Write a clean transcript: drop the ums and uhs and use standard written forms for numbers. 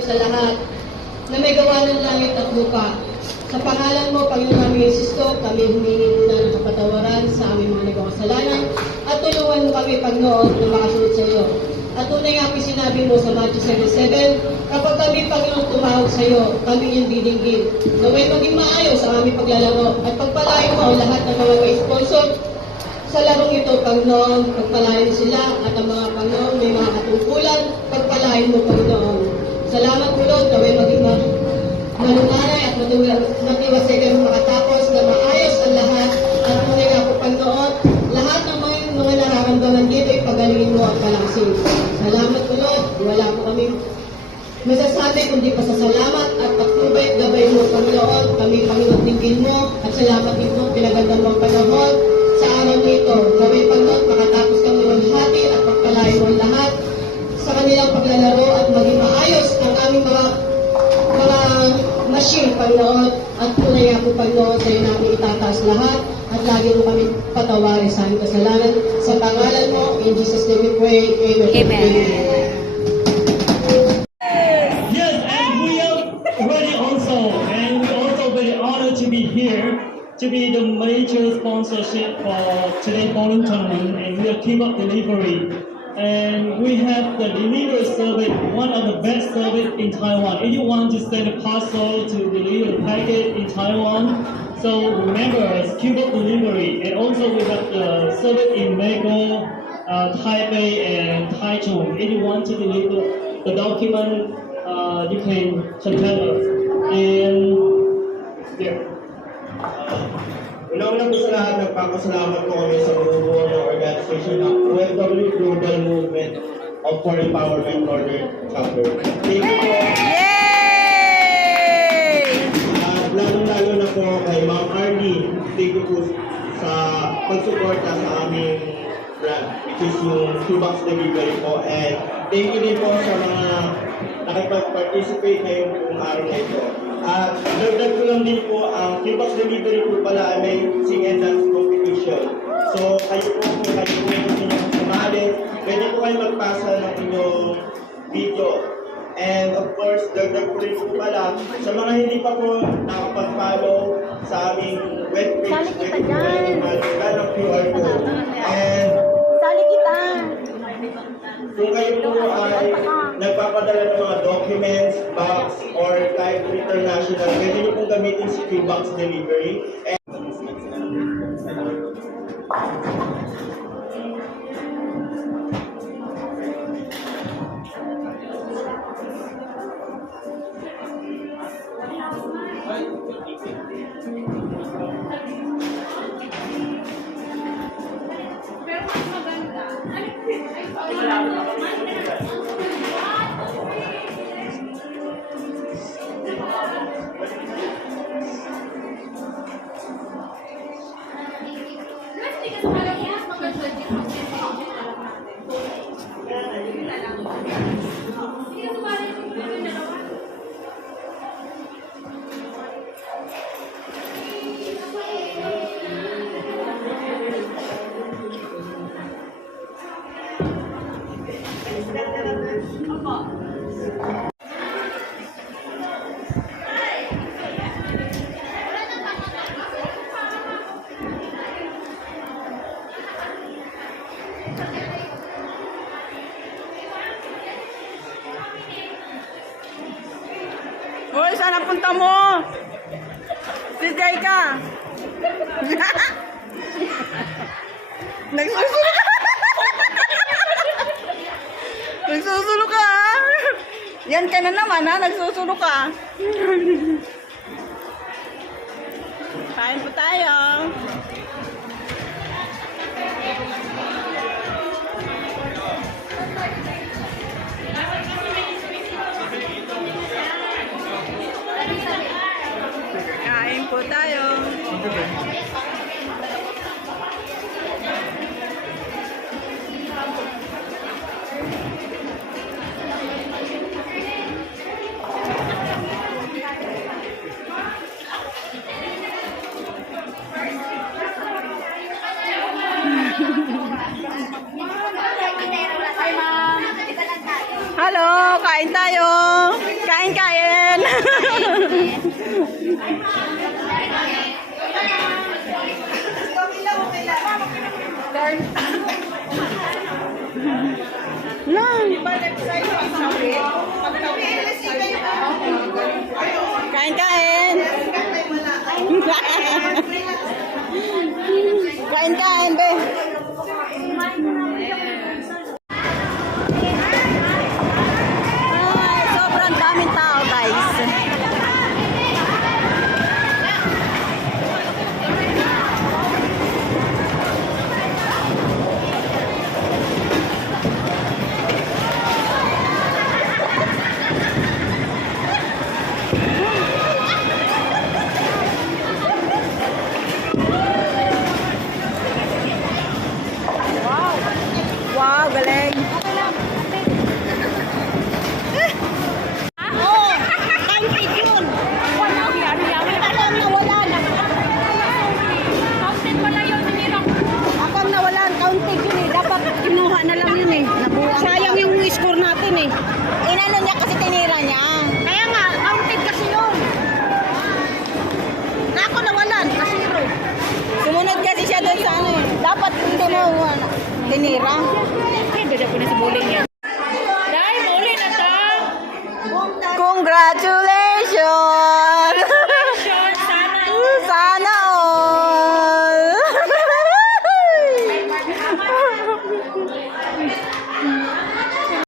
Sa lahat na may gawa ng langit at lupa. Sa pangalan mo, Panginoon namin Jesucristo, kami humingi na ng kapatawaran sa aming mga nagawang kasalanan at tulungan mo kami, Panginoon, na makasunod sa iyo. At tunay nga sinabi mo sa Matthew 7:7, kapag kami, Panginoon, tumawag sa iyo, kami yung didinggin. Naway maging maayos ang aming paglalaro at pagpalain mo ang lahat ng mga ka-sponsor sa larong ito, Panginoon. Pagpalain sila at ang mga Panginoon may mga katungkulan, pagpalain mo, Panginoon. Salamat po, Lord, naway maging malunganay at matiwasay kayo makatapos na maayos ang lahat. At tunay nga po, Panginoon, lahat ng mga nararamdaman dito, ipagalingin mo at palangsin. Salamat po, Lord. Wala po kami masasabi kundi pasasalamat at pagtubay, gabay mo, Panginoon. Kami, Panginoon, tingin mo at salamat din po, pinagandang mong panahon sa araw nito. Gawin, Panginoon, makatapos kami ng hati at pagpalain mo lahat sa kanilang paglalaro at maging maayos ang aming mga machine, Panginoon. At tunay nga po, Panginoon, sa'yo namin itataas lahat at lagi mo kami patawarin sa aming kasalanan. Sa pangalan mo, in Jesus' name we pray. Amen. Amen. Yes, and we are ready also, and we're also very honored to be here, to be the major sponsorship for today's bowling tournament, and we are Keep Up Delivery. And we have the delivery service, one of the best service in Taiwan. If you want to send a parcel to deliver a packet in Taiwan, so remember, it's Keep Up Delivery. And also we have the service in Mego, Taipei, and Taichung. If you want to deliver the document, you can contact us. And yeah. Una-una po sa lahat, nagpapasalamat po kami sa buong ng organization ng OFW Global Movement of for Empowerment Northern Chapter. Thank you po. Yay! At lalo-lalo na po kay Ma'am Arlie, thank you po sa pagsuporta sa aming brand, which is yung Q-Box Delivery po. And thank you din po sa mga nakipag-participate ngayong buong araw na ito. At dagdag ko lang din po, ang Q-Box Delivery po pala ay may sing and dance competition. So kayo po, kung kayo po inyong sumali, pwede po kayo magpasa ng inyong video. And of course, dagdag ko rin po pala, sa mga hindi pa po nakapag-follow sa aming webpage, pwede po kayo mag-scan ng QR code. And Sali kita! kung kayo po ay nagpapadala ng mga documents, box, or kahit international, pwede nyo pong gamitin si Q-Box Delivery. Hoy, saan ang punta mo? Sigay ka! Nagsusulo ka! Nagsusulo ka! Yan ka na naman ha, nagsusulo ka! Kain po tayo! Kain po tayo. Lang. Kain-kain. Kain-kain, be. Ay, sobrang daming tao, guys. Wow, galing. Oh, counted yun. Ako ang nawalan, counted yun eh. Dapat kinuha na lang yun eh. Sayang yung score natin eh. Inano niya kasi tinira niya. Kaya nga, counted kasi yun. Na ako nawalan, kasi zero. Sumunod kasi siya doon sa ano eh. Dapat hindi mo tinira. Beda po na sa bowling yan.